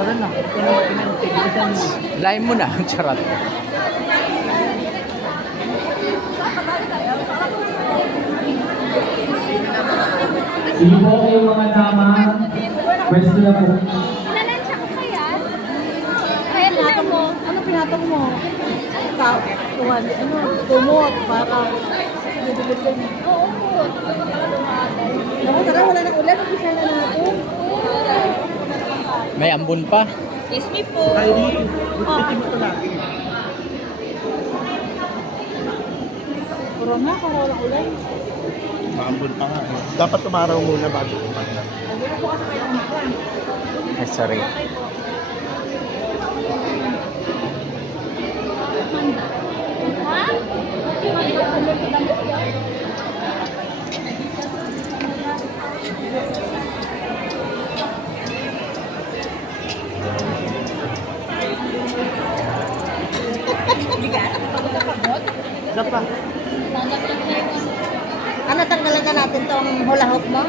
Tara na. Lime mo na. Charot. Sige po kayong mga tama. Pwesto na po. Pinalansya ko kaya? Kaya pinatong mo? Ano pinatong mo? Tuwan. Ano? Tumot. Para. Oo po. Ako, tara, wala na ulan. Umpisa na natin. May ambon pa. Excuse me po. Kylie, buti mo ito lagi. Puro na, para wala ulan. Maambon pa nga eh. Dapat tumaraw muna bago kumanda. Ay, sorry. Ha? Isa pa. Ano, tanggalan na natin tong hula hoop mo?